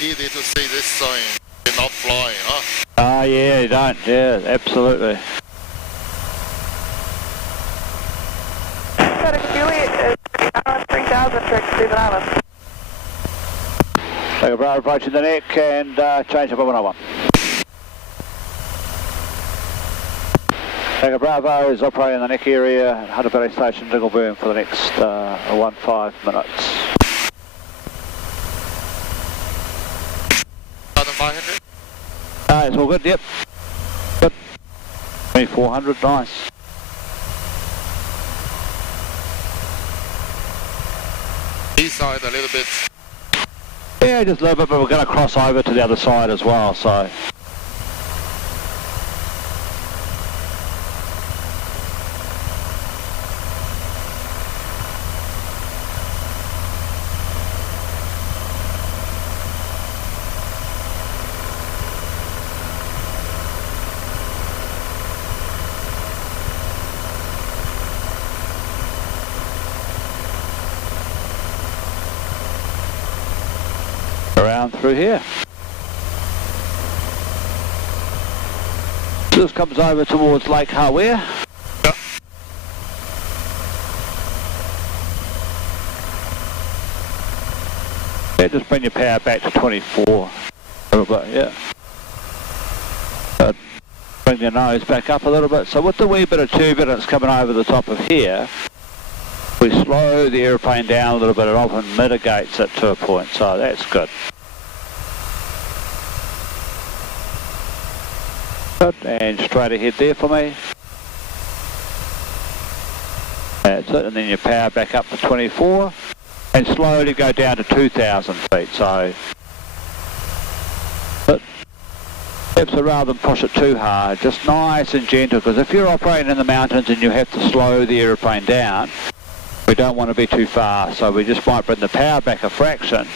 easy to see this sign. You're not flying, huh? Oh yeah, you don't. Yeah, absolutely. Juliet, 3000, track Stephen Island. Take a Bravo approaching the neck and change up 101. Take a Bravo is operating in the neck area at Hunter Valley Station, Dingle Boom for the next 15 minutes. 1500? It's all good, yep. Good. 2400, nice. East side a little bit. Yeah, just a little bit, but we're going to cross over to the other side as well, so. Around through here. This comes over towards Lake Hawea. Yep. Yeah, just bring your power back to 24. A little bit, yeah. Bring your nose back up a little bit. So with the wee bit of turbulence coming over the top of here, we slow the aeroplane down a little bit. It often mitigates it to a point, so that's good. Good, and straight ahead there for me. That's it, and then you power back up to 24, and slowly go down to 2,000 feet, so. But, so rather than push it too hard, just nice and gentle, because if you're operating in the mountains and you have to slow the aeroplane down, we don't want to be too fast, so we just might bring the power back a fraction,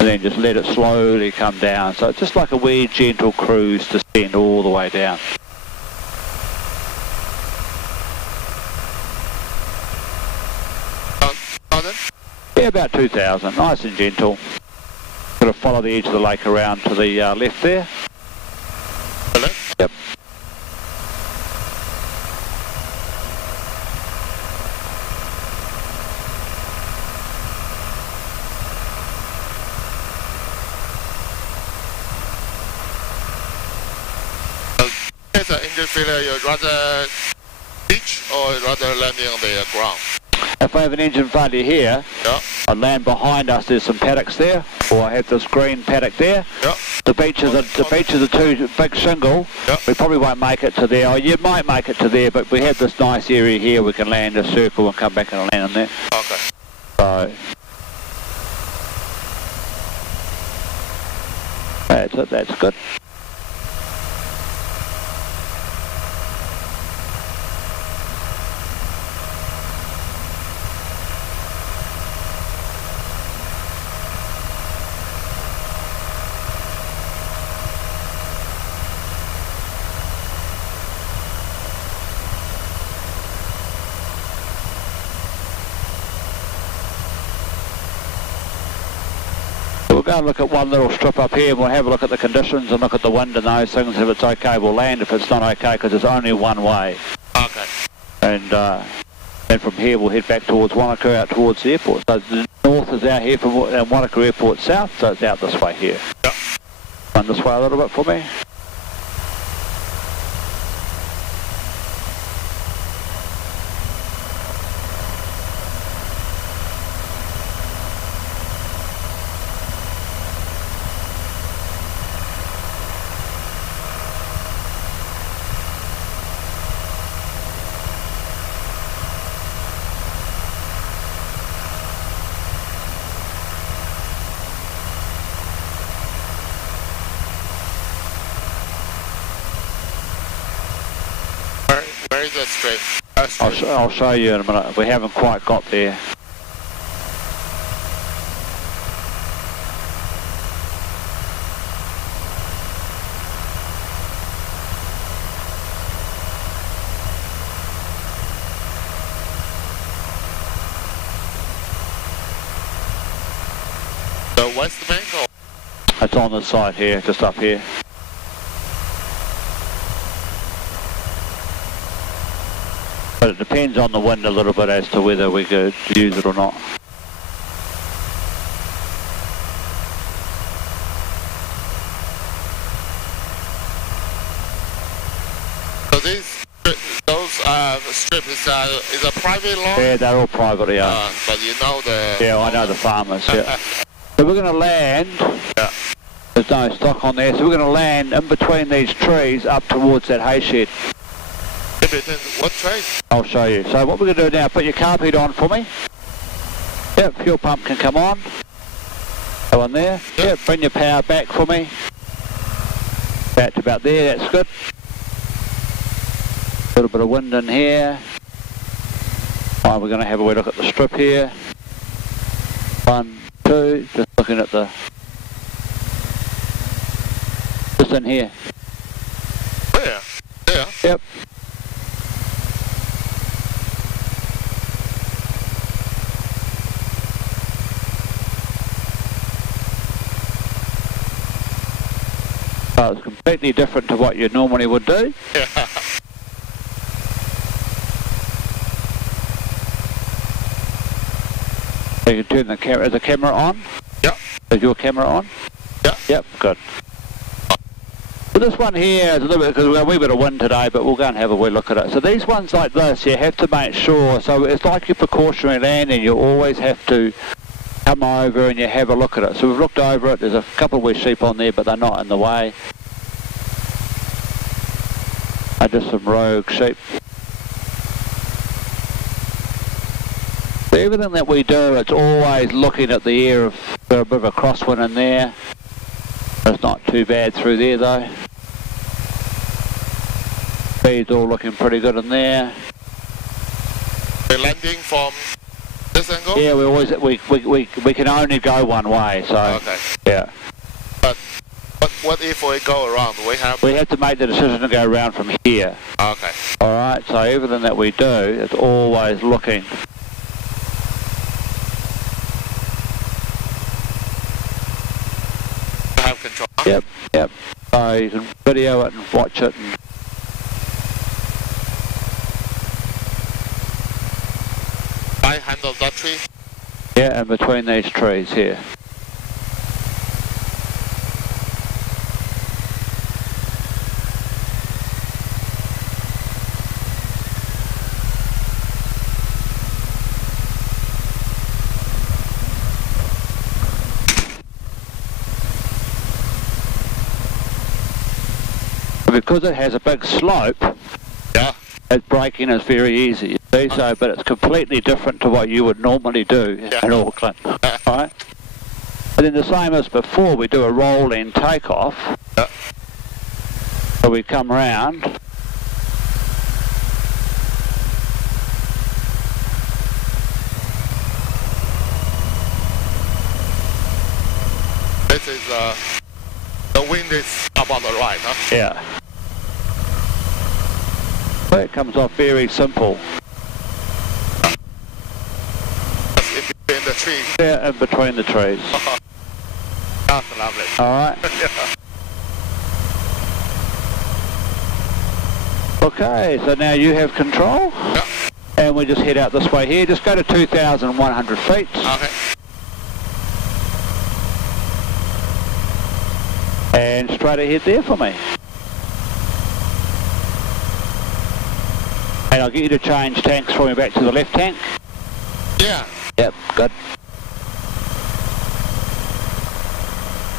and then just let it slowly come down. So it's just like a wee gentle cruise to descend all the way down. Yeah, about 2,000, nice and gentle. Got to follow the edge of the lake around to the left there. Hello? Yep. As an engine failure, you'd rather beach or rather landing on the ground? If I have an engine failure here, Yeah. I land behind us, there's some paddocks there, or I have this green paddock there. Yeah. The beach is a too big shingle. Yeah. We probably won't make it to there. Oh, you might make it to there, but we have this nice area here. We can land a circle and come back and land in there. Okay. So that's it. That's good. We'll go and look at one little strip up here and we'll have a look at the conditions and look at the wind and those things. If it's okay, we'll land. If it's not okay, because it's only one way. Okay. And then from here we'll head back towards Wanaka, out towards the airport. So the north is out here from Wanaka Airport south, so it's out this way here. Yep. Run this way a little bit for me. Where is that strip? I'll show you in a minute. We haven't quite got there. The West Bank or? It's on the side here, just up here. But it depends on the wind a little bit as to whether we could use it or not. So those strip is a private lawn? Yeah, they're all privately owned. But you know the... Yeah, I know the farmers, yeah. So we're going to land, there's no stock on there, so we're going to land in between these trees up towards that hay shed. In between what trees? I'll show you. So what we're going to do now, put your carpet on for me. Yep, fuel pump can come on. Go on there. Yep, bring your power back for me. Back to about there, that's good. A little bit of wind in here. Right, we're going to have a wee look at the strip here. 1, 2, just looking at the... Just in here. Where? There? Yep. So it's completely different to what you normally would do. Yeah. You can turn the camera. Is the camera on? Yeah. Is your camera on? Yeah. Yep, good. So this one here is a little bit, because we've got a wee bit of wind today, but we'll go and have a wee look at it. So these ones like this, you have to make sure, so it's like your precautionary landing, you always have to come over and you have a look at it. So we've looked over it, there's a couple of wee sheep on there, but they're not in the way. They're just some rogue sheep. So everything that we do, it's always looking at the air of a bit of a crosswind in there. It's not too bad through there though. Speed's all looking pretty good in there. We're landing from this angle? Yeah, we can only go one way, so okay. Yeah. But what if we go around? We have to make the decision to go around from here. Okay. Alright, so everything that we do is always looking. Have control. Huh? Yep. So you can video it and watch it. And I handle that tree? yeah, in between these trees here. Because it has a big slope, yeah, its braking is very easy, you see, so, but it's completely different to what you would normally do in Auckland, right? And then the same as before, we do a roll-in takeoff, so we come round, this is, the wind is about the right, huh? yeah. So it comes off very simple. In between the trees. Yeah, in between the trees. That's lovely. Alright. Okay, so now you have control. Yeah. And we just head out this way here. Just go to 2,100 feet. Okay. And straight ahead there for me. And I'll get you to change tanks for me back to the left tank. Yeah. Yep, good.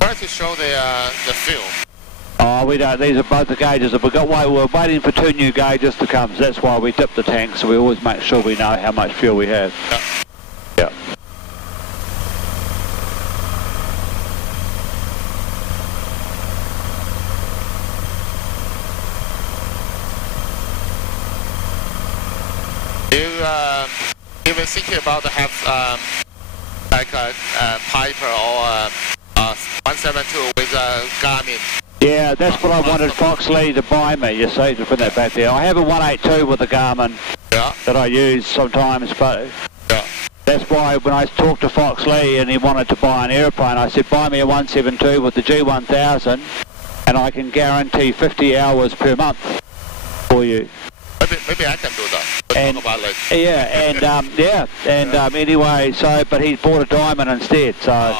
Try to show the fuel. Oh, we don't. These are both the gauges that we've got. We're waiting for 2 new gauges to come, so that's why we dip the tank, so we always make sure we know how much fuel we have. Yeah. Yep. You been thinking about to have like a Piper or 172 with a Garmin? Yeah, that's what I wanted Foxley to buy me, you see, to put that back there. I have a 182 with a Garmin that I use sometimes, but That's why when I talked to Fox Lee and he wanted to buy an aeroplane, I said, buy me a 172 with the G1000 and I can guarantee 50 hours per month for you. Maybe I can do that. We'll And, talk about later. Anyway, but he bought a Diamond instead, so...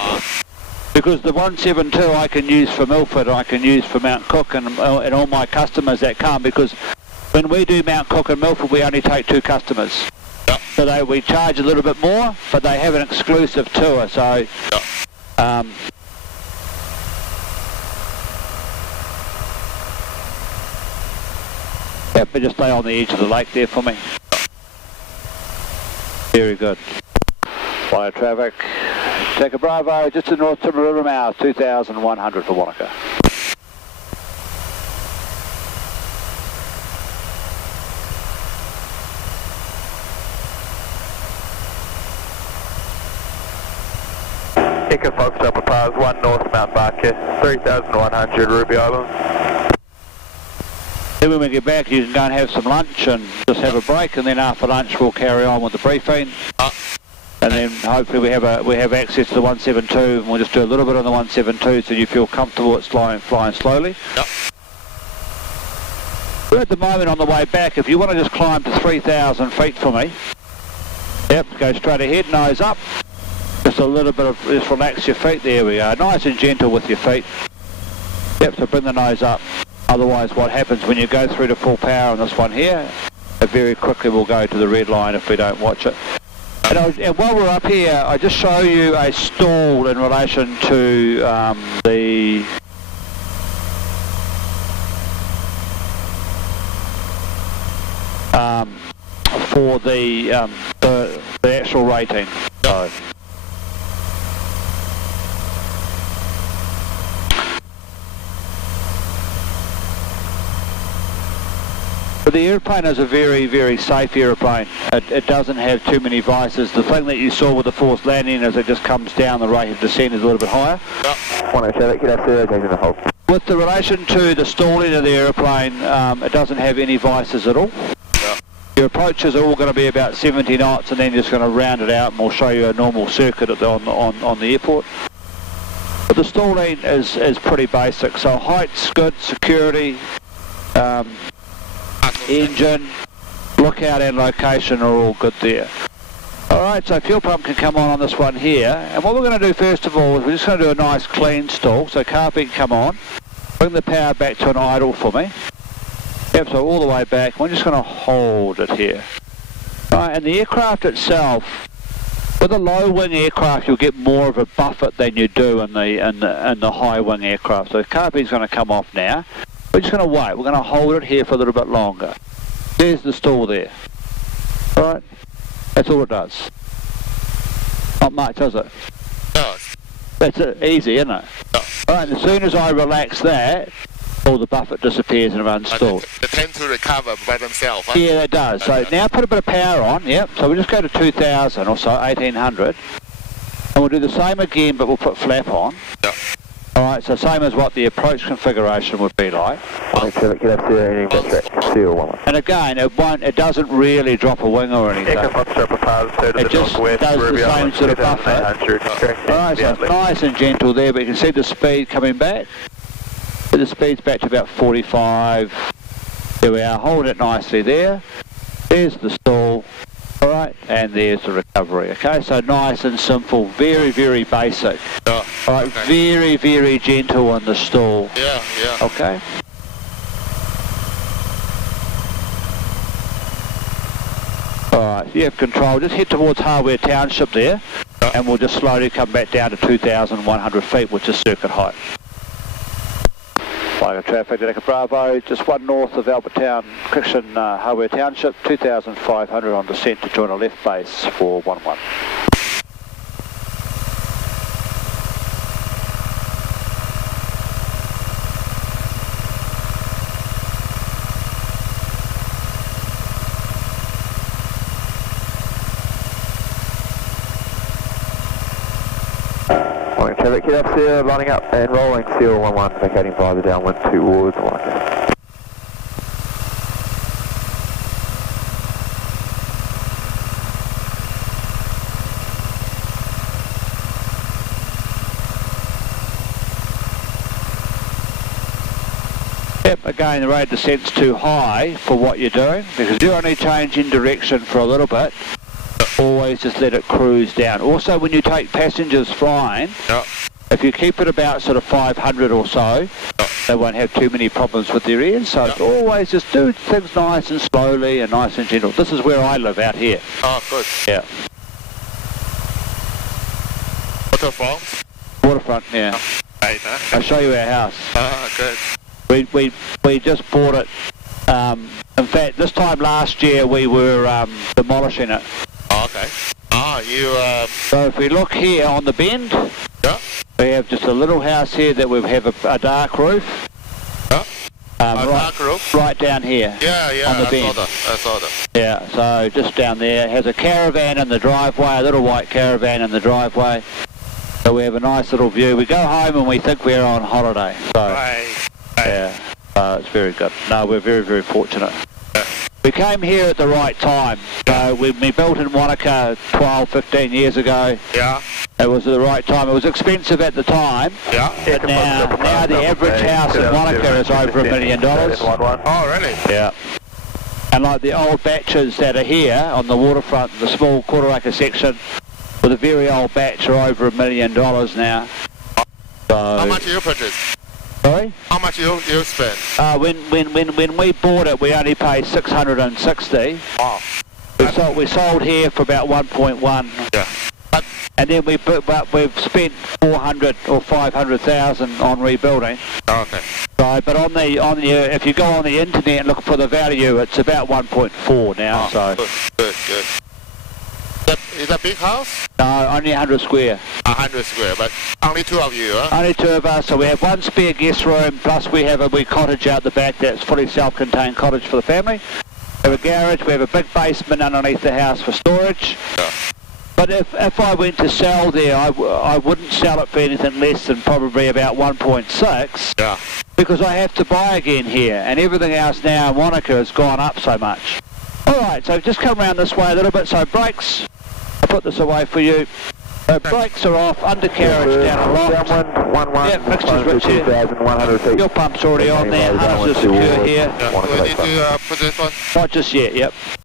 Because the 172 I can use for Milford, I can use for Mount Cook and all my customers that come, because when we do Mount Cook and Milford, we only take 2 customers. Yep. So we charge a little bit more, but they have an exclusive tour, so... Yep. But just stay on the edge of the lake there for me. Very good. Fire traffic. Take a Bravo, just to North Timaru Mile, 2,100 for Wanaka. Echo Foxtrot Papaz, 1 North Mount Barker, 3,100 Ruby Island. Then when we get back, you can go and have some lunch and just have a break, and then after lunch we'll carry on with the briefing. And then hopefully we have access to the 172, and we'll just do a little bit on the 172 so you feel comfortable it's flying slowly. Yep. We're at the moment on the way back. If you want to just climb to 3,000 feet for me, yep, go straight ahead, nose up. Just a little bit of, just relax your feet, there we go. Nice and gentle with your feet. Yep, so bring the nose up. Otherwise what happens when you go through to full power on this one here, it very quickly will go to the red line if we don't watch it. And while we're up here, I just show you a stall in relation to for the actual rating. So. But the airplane is a very, very safe airplane. It doesn't have too many vices. The thing that you saw with the forced landing is it just comes down, the rate of descent is a little bit higher. Yep. 107, get up there, taking the hold. With the relation to the stalling of the airplane, it doesn't have any vices at all. Yep. Your approaches are all going to be about 70 knots, and then you're just going to round it out, and we'll show you a normal circuit on the airport. But the stalling is pretty basic. So height's good, security, engine, lookout and location are all good there. Alright, so fuel pump can come on this one here, and what we're going to do first of all is we're just going to do a nice clean stall. So carpet come on, bring the power back to an idle for me. Yep, so all the way back. We're just going to hold it here. Right, and the aircraft itself, with a low wing aircraft you'll get more of a buffet than you do in the high wing aircraft. So the carpet's going to come off now. We're just going to wait. We're going to hold it here for a little bit longer. There's the stall there. Right? That's all it does. Not much, does it? No. That's easy, isn't it? No. Right, as soon as I relax that, all the buffet disappears and runs stalled. They tend to recover by themselves. Huh? Yeah, it does. So now put a bit of power on. Yep. So we'll just go to 2,000 or so, 1,800. And we'll do the same again, but we'll put flap on. Yeah. Alright, so same as what the approach configuration would be like. 187, get up there, any track, 011. And again, it doesn't really drop a wing or anything. Echo Foxtrot Papaz, 2 to It the just northwest, does the Ruby same Island, sort of buffer. 2,800. Alright, so it's nice and gentle there, but you can see the speed coming back. So the speed's back to about 45. There we are, hold it nicely there. There's the stall. Alright, and there's the recovery. Okay, so nice and simple, very, very basic. Yeah. Alright, Okay. very, very gentle on the stall. Yeah, yeah. Okay. Alright, you have control. Just head towards Hardware Township there, and we'll just slowly come back down to 2,100 feet, which is circuit height. Flying traffic, Echo Bravo, just 1 north of Albertown, Christian Hardware Township, 2,500 on descent to join a left base for 11. Traffic, get up there, lining up and rolling, seal 11, vacating via the downwind towards Wanaka. Yep, again the rate of descent's too high for what you're doing because you're only changing direction for a little bit. Always just let it cruise down. Also when you take passengers flying, if you keep it about sort of 500 or so, they won't have too many problems with their ears. So it's always just do things nice and slowly and nice and gentle. This is where I live out here. Oh, good. Yeah. Waterfront? Waterfront, yeah. Right, I'll show you our house. Good. We just bought it. In fact, this time last year we were demolishing it. Oh, okay. You... So if we look here on the bend, we have just a little house here that we have a dark roof. dark roof? Right down here. Yeah, on the bend. I saw that. Yeah, so just down there. It has a caravan in the driveway, a little white caravan in the driveway. So we have a nice little view. We go home and we think we're on holiday. So, yeah, it's very good. No, we're very, very fortunate. We came here at the right time. So we built in Wanaka 12, 15 years ago. Yeah. It was the right time. It was expensive at the time. Yeah. But now the average house in Wanaka is over $1 million. Oh, really? Yeah. And like the old batches that are here on the waterfront, the small quarter acre section, with a very old batch are over $1 million now. So, how much you purchased? Sorry? How much you spent? When we bought it, we only paid $660. Oh. We sold here for about 1.1. Yeah. And then we've spent 400 or 500,000 on rebuilding. Oh, okay. So, but on the if you go on the internet and look for the value, it's about 1.4 now. So good. Is that big house? No, only 100 square. 100 square, but only two of you, huh? Only two of us. So we have one spare guest room, plus we have a wee cottage out the back that's fully self-contained cottage for the family. We have a garage. We have a big basement underneath the house for storage. Yeah. But if I went to sell there, I wouldn't sell it for anything less than probably about 1.6. Yeah. Because I have to buy again here, and everything else now in Wanaka has gone up so much. All right, so just come around this way a little bit. So brakes, I'll put this away for you. Brakes are off, undercarriage down a loft. Yeah, mixture's rich here. Your pump's already on there, harness is secure here. Yeah. Do we need to put this one? Not just yet, yep.